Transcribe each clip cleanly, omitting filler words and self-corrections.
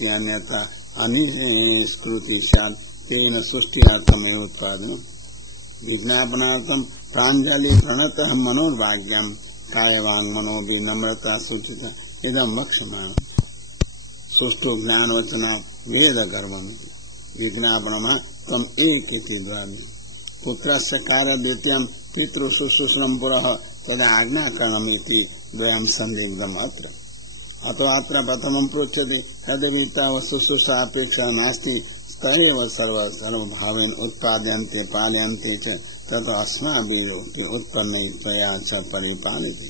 इत्यन्यथा अनिष्कृति स्यात् तेन सृष्टियार्थमेव उत्पादनम् विज्ञापनार्थं प्राञ्जलि प्रणतः मनोर्वाग्यं कायवांग मनोभि नम्रता सूचिता इदं वक्ष्यमाणम् सुष्ठु ज्ञानवचन वेद गर्वम् विज्ञापनमः तम् एक इति द्वारि पुत्रस्य कार्यद्वितीयं पितृशुश्रूषणं पुरः तदा आज्ञाकरणमिति द्वयं संदिग्धम् अत्र प्रथमं पृच्छति यद्यपि ताव शुश्रूषापेक्षा नास्ति तदेव सर्वभावेन उत्पाद्यन्ते पाल्यन्ते च तत् अस्माभिः उत्पन्ने त्वया च परिपाल्यते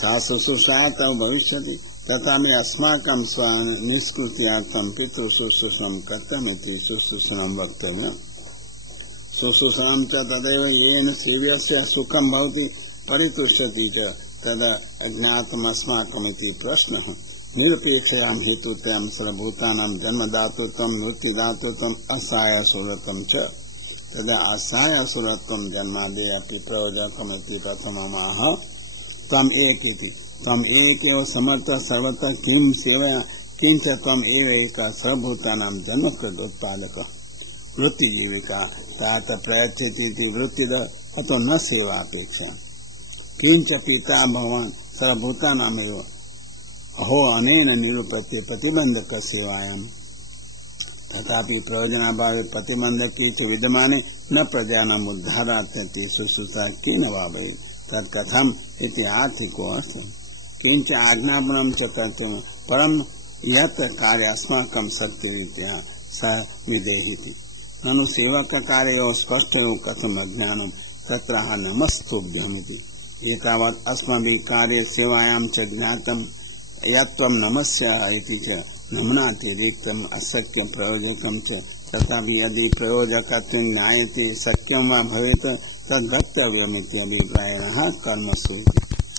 सा शुश्रूषा तव भविष्यति तथापि अस्माकं स्वनिष्कृत्यार्थं पितृशुश्रूषणं कर्तव्यमिति शुश्रूषणं वक्तव्यम् शुश्रूषणं च तदेव येन सेव्यस्य सुखं भवति परितुष्यति च तदा अज्ञातम् अस्माकमिति प्रश्नः निरपेक्षयां हेतुत्वं सर्वभूतानां जन्मदातृत्वं मृत्युदातृत्वं असहायसुरत्वं च तदा असहायसुरत्वं जन्मादि अपि प्रयोजकमिति प्रथममाह तम् एक इति तम् एक एव समर्थ सर्वत्र किं सेवया किंच तम् एव एक सर्वभूतानां जन्मकृत उत्पादकः वृत्तिजीविका तात प्रयच्छति वृत्तिद अतो न सेवापेक्षा किंच पिता भगवान् सर्वभूतानामेव अहो अनेन निरूप्यते प्रतिबंधक सेवायां तथापि प्रयोजनाभावे प्रतिबंधके च विद्यमाने न प्रजानाम् उद्धारार्थं शुश्रूषा केन वा भवेत् तत्कथम् इति आर्थिको अस्ति किंच आज्ञापनं च तत् परं यत् कार्य अस्माकं शक्तिरीत्या स विधेयति ननु सेवककार्यो स्पष्टो कथम् अज्ञानं तत्र नमस्तुभ्यमिति एतावत् अस्माभिः कार्ये सेवायां च ज्ञातं यत्त्वं नमस्य इति च नमनातिरिक्तम् अशक्यं प्रयोजकं च तथापि यदि प्रयोजकत्वेन ज्ञायते शक्यं वा भवेत् तद् वक्तव्यमिति अभिप्रायणः कर्मसु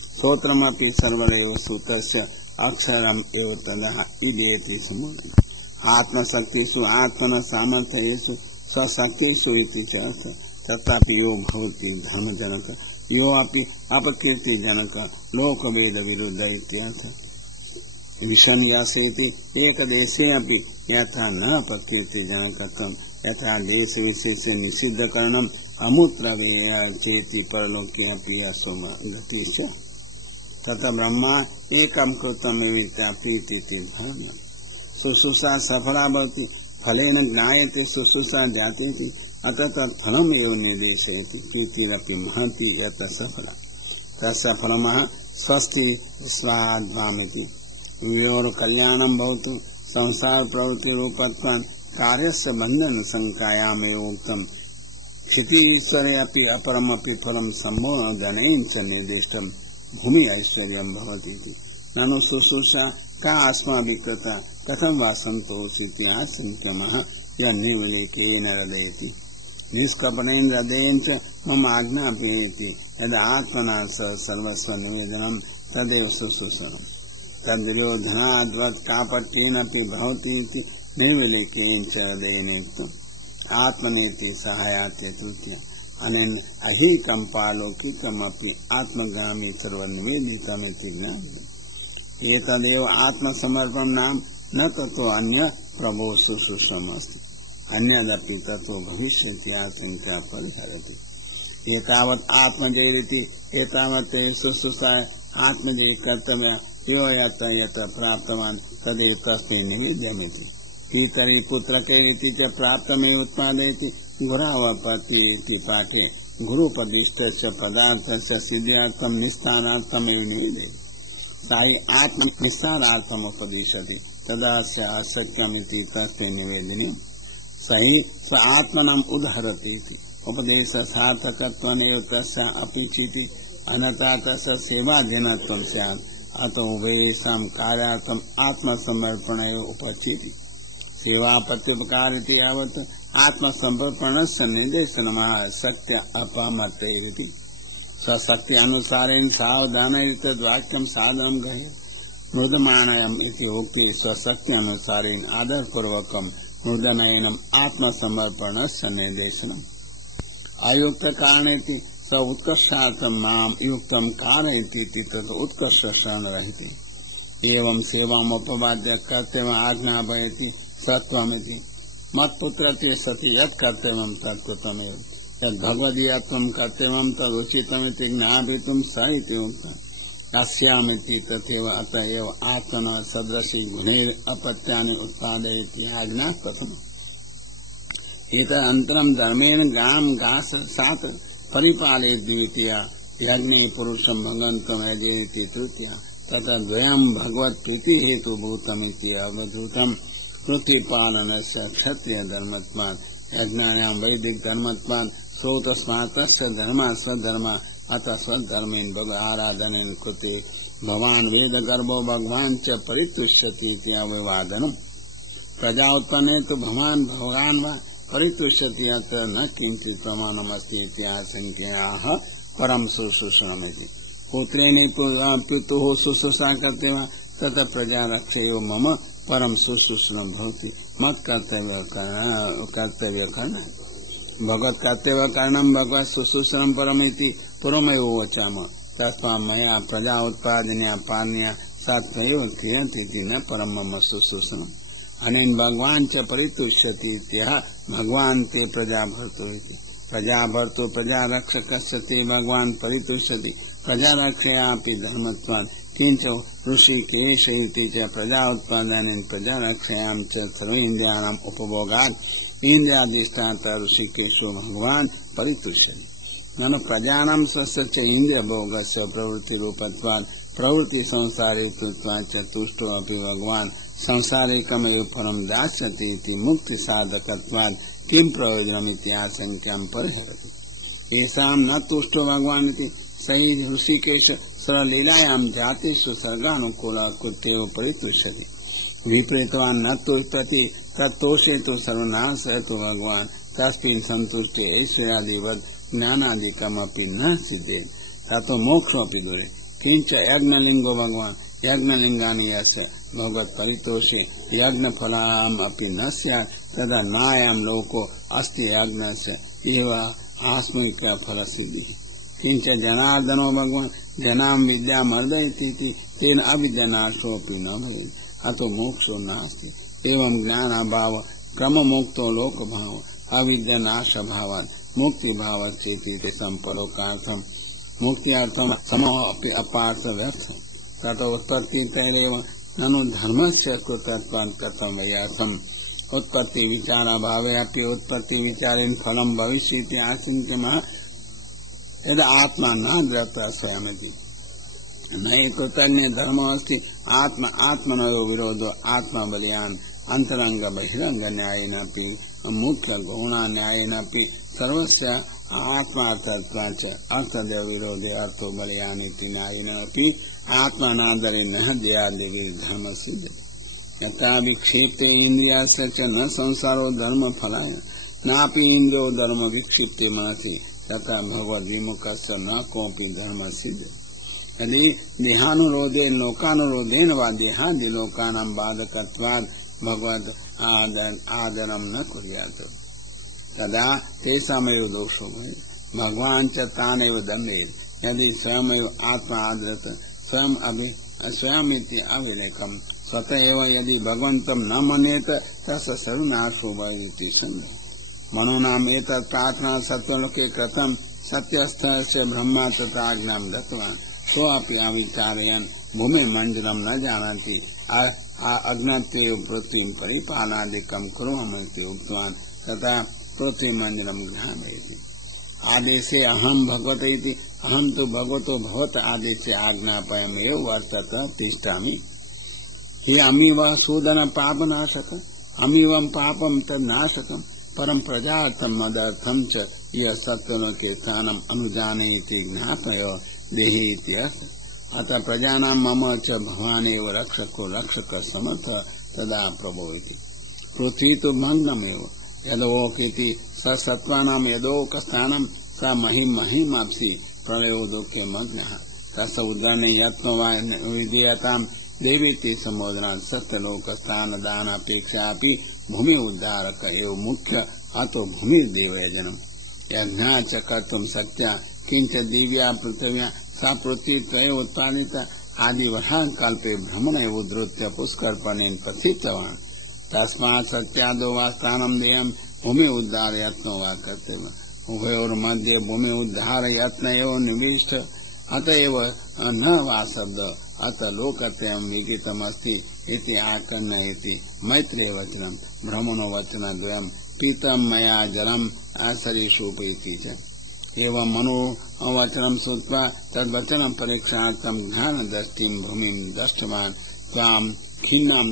स्तोत्रमपि सर्वदैव सूत्रस्य अक्षरम् एव तदः इदेति समुदय आत्मशक्तिषु आत्मन सामर्थ्येषु स्वशक्तिषु इति च तथापि यो भवति धर्मजनक यो अपि अपकीर्तिजनक लोकवेदविरुद्ध इत्यर्थः विसन्यासेति एकदेशे अपि यथा न अपकीर्तिजनकत्वं यथा देशविशेषे निषिद्धकरणम् अमूत्रवेय चेति परलोके अपि असुगतिश्च तथा ब्रह्मा एकं कृतमेवेत्यापीति धर्मः शुश्रूषा सफला भवति फलेन ज्ञायते शुश्रूषा जातेति अतः तत्फलमेव निर्देशयति कीर्तिरपि महति यत् सफला तस्य फलमः स्वस्ति स्वाद्वामिति योर कल्याणं भवतु संसार प्रवृत्ति रूपत्वान् कार्यस्य बंधन संकायामेव उक्तम् स्थिति ईश्वरे अपि अपरमपि फलं सम्पूर्ण गणेन च निर्दिष्टम् भूमि ऐश्वर्यं भवति ननु शुश्रूषा का अस्माभिः कृता कथं वा सन्तोषिति आशङ्क्यमः यन्निर्विवेकेन हृदयति निष्कपटेन हृदयेन च मम आज्ञापयति यदा आत्मना सर्वस्व निवेदनं तदेव शुश्रूषणम् तद्योधनाद्वत् कापट्येनापि भवति इति निर्विवेकेन च हृदयेनोक्तम् आत्मनेति सहायाते तृतीया अनेन अहीकं पारलौकिकमपि आत्मगामी सर्वनिवेदितमिति ज्ञायते एतदेव आत्मसमर्पणं नाम न ततो अन्य प्रभो शुश्रूषणमस्ति अन्यदपि ततो भविष्यति आशंका परिहरति एतावत् आत्मजयरिति एतावत् शुश्रूषा आत्मजय कर्तव्य यो यत् प्राप्तवान् तदेव तस्मै निवेद्यमिति पितरि पुत्रकैरिति च प्राप्तमेव उत्पादयति गुरावपति इति पाठे गुरुपदिष्टस्य पदार्थस्य सिद्ध्यार्थं निस्तारार्थमेव निवेदयति साहि आत्मनिस्तारार्थम् उपदिशति तदा स असत्यमिति तस्मै निवेदनीयम् सहि स आत्मनम् उद्धरति इति उपदेशसार्थकत्वमेव तस्य अपेक्षिति अन्यथा तस्य सेवाधीनत्वं स्यात् अतो उभयेषां कार्यार्थम् आत्मसमर्पणेव उपचिति सेवा प्रत्युपकारिति यावत् आत्मसमर्पणस्य निर्देशनमः शक्त्या अपमर्तयति स्वशक्ति अनुसारेण सावधानयुक्तवाक्यं साधनं गृह्य मृदमाणयम् इति उक्ते स्वशक्ति अनुसारेण आदरपूर्वकं मृदनयनम् आत्मसमर्पणस्य निर्देशनम् अयुक्त कारणेति स उत्कर्षार्थं माम युक्तं कारयति तत् उत्कर्ष शरण रहते एवं सेवाम उपवाद्य कर्तव्य आज्ञापयति सत्वमिति मत्पुत्रते सति यत् कर्तव्यं तत्कृतमेव यद् भगवदीयत्वं कर्तव्यं तदुचितमिति ज्ञापितुं स इति उक्तम् अस्यामिति तथैव अतएव आत्मनः सदृशी गुणैः अपत्यानि उत्पादयति आज्ञा कथम् एतदनन्तरं धर्मेण गां गास सात् परिपालयेत् द्वितीया यज्ञे पुरुषं भगवन्तं यजेति तृतीया तथा द्वयं भगवत् प्रीति हेतुभूतमिति अवधूतं पृथ्वीपालनस्य क्षत्रिय धर्मत्वात् यज्ञानां वैदिक धर्मत्वात् सो तस्मात् तस्य धर्मः स्वधर्मः अतः स्वधर्मेण भगवत् आराधनेन कृते भवान् वेदगर्भो भगवान् च परितुष्यति इति अविवादनम् प्रजा उत्पन्ने तु भगवान् वा परितुष्यति अत्र न किञ्चित् प्रमाणमस्ति इति आशङ्क्याः परम शुश्रूषणमिति पुत्रेण पितुः शुश्रूषा कर्तव्य तथा प्रजा रक्षेव मम परम शुश्रूषणं भवति मत् कर्तव्य करणं भगवत् कर्तव्य करणं भगवत् शुश्रूषणं परमिति पूर्वमेव वचामः तस्मात् मया प्रजा उत्पादनया पालनया सात्वैव क्रियते इति न परं मम शुश्रूषणम् अनेन भगवान् च परितुष्यति इत्यः भगवान् ते प्रजाभर्तुः इति प्रजाभर्तुः प्रजारक्षकस्य ते भगवान् परितुष्यति प्रजारक्षयापि धर्मत्वात् किञ्च ऋषिकेश इति च प्रजा उत्पादनेन प्रजारक्षयां च सर्वेन्द्रियाणाम् उपभोगात् इन्द्रियाधिष्ठानः ऋषिकेशो भगवान् परितुष्यति ननु प्रजानां स्वस्य च इन्द्रियभोगस्य प्रवृत्तिरूपत्वात् प्रवृत्ति संसारेतुत्वात् च तुष्टो अपि भगवान् संसारिकमेव फलं दास्यति इति मुक्ति साधकत्वात् किं प्रयोजनमिति आशंक्यां परिहरति येषां न तुष्टो भगवान् इति सही ऋषिकेश सरलीलायां जातिषु सर्गानुकूलः कृत्येव परितुष्यति विपरीतवान् न तुष्टति तत्तोषेतु सर्वनाशयतु भगवान् तस्मिन् सन्तुष्टे ऐश्वर्यादिवत् ज्ञानादिकमपि न सिद्धेत् ततो मोक्षोऽपि दूरे किञ्च यज्ञलिङ्गो भगवान् यज्ञलिङ्गानि यस्य भगवत् परितोषे यज्ञफलम् अपि न स्यात् तदा नायं लोको अस्ति यज्ञस्य एव आस्मिक फलसिद्धिः किञ्च जनार्दनो भगवान् जनां विद्यामर्दयति तेन अविद्यानाशोऽपि न भवेत् अतो मोक्षो नास्ति एवं ज्ञानाभाव क्रममुक्तो लोकभाव अविद्यानाशभावात् मुक्तिभावस्येति सम्परोकार्थं मुक्त्यार्थं समोऽपि अपार्थव्यर्थम् ततो उत्पत्तितैरेव ननु धर्मस्य कृतत्वात् कथं वैयासम् उत्पत्ति विचाराभावे अपि उत्पत्ति विचारेण फलं भविष्यति आशङ्क्यमः यद् आत्मा न द्रष्टा स्वयमिति न कृतज्ञ धर्मोऽस्ति आत्मनयो विरोधो आत्मबल्यान् अंतरंग बहिरंग न्यायेनापि मुख्य गौण न्यायेनापि सर्वस्य आत्मार्थत्वाच्च अर्थदेव विरोधे अर्थो बल्यान् इति न्यायेनापि आत्मानादरे न देयादेवी धर्म सिद्ध यथा विक्षिप्ते इंद्रियस्य च न संसारो धर्म फलाय नापि इंद्रियो धर्म विक्षिप्ते मनसि तथा भगवद्विमुखस्य न कोऽपि धर्म सिद्ध यदि देहानुरोधेन लोकानुरोधेन वा देहादि लोकानां बाधकत्वात् भगवद् आदरं न कुर्यात् तदा तेषामेव दोषो भवेत् भगवान् च तानेव दण्डयेत् यदि स्वयमेव आत्मा आदरत स्वयमिति अविलेकं स्वत एव यदि भगवन्तं न मन्येत तस्य सर्वनाशो भवेति सन्देहः मनोनाम् एतत् प्रार्थना सत्त्वलोके कृतं सत्यस्थस्य ब्रह्मा तथा आज्ञां दत्तवान् सोऽपि अविचारयन् भूमिमण्डलं न जानाति अज्ञात्वेव पृथ्वीं परिपालनादिकं कुर्मः उक्तवान् तथा पृथ्वीमण्डलं गृह्णामि आदेशे अहं भगवत इति अहं तु भगवतो भवत आदेशे आज्ञापयमेव वर्तत तिष्ठामि हि अमीव सूदन पापनाशक अमीवं पापं तन्नाशकम् परं प्रजार्थं मदर्थं च यः सत्त्वलोके स्थानम् अनुजाने इति ज्ञापय देहि इत्यर्थः अतः प्रजानां मम च भवानेव रक्षको रक्षक समर्थ तदा प्रभो इति पृथ्वी तु भग्नमेव यदोकेति स सत्त्वानां यदोकस्थानं स महिमाप्सि प्रलयो दुःखे मग्नः तस्य उद्धरणे यत्नविधेयतां देवीति सम्बोधनात् सत्यलोकस्थानदानापेक्षापि भूमि उद्धारक एव मुख्य अतो भूमिर्देवयजनम् यज्ञा च कर्तुं शक्या किञ्च दिव्या पृथिव्या सा पृथ्वी त्रय उत्पादिता आदिवराहकल्पे भ्रमणे उद्धृत्य पुष्करपणेन प्रथितवान् तस्मात् सत्यादो वा स्थानं देयं भूमि उद्धार यत्नो वा कर्तव्यः उभयोर्मध्ये भूमि उद्धार यत्न एव निविष्ट अतएव न वा शब्द अत लोकत्रयं विहितमस्ति इति आकर्णयति मैत्रेय वचनं भ्रमणो वचनद्वयं पीतं मया जलम् आसरीषूपयति च एवं मनो वचनं श्रुत्वा तद्वचनं परीक्षार्थं ज्ञानदृष्टिं भूमिं दृष्टवान् त्वां खिन्नां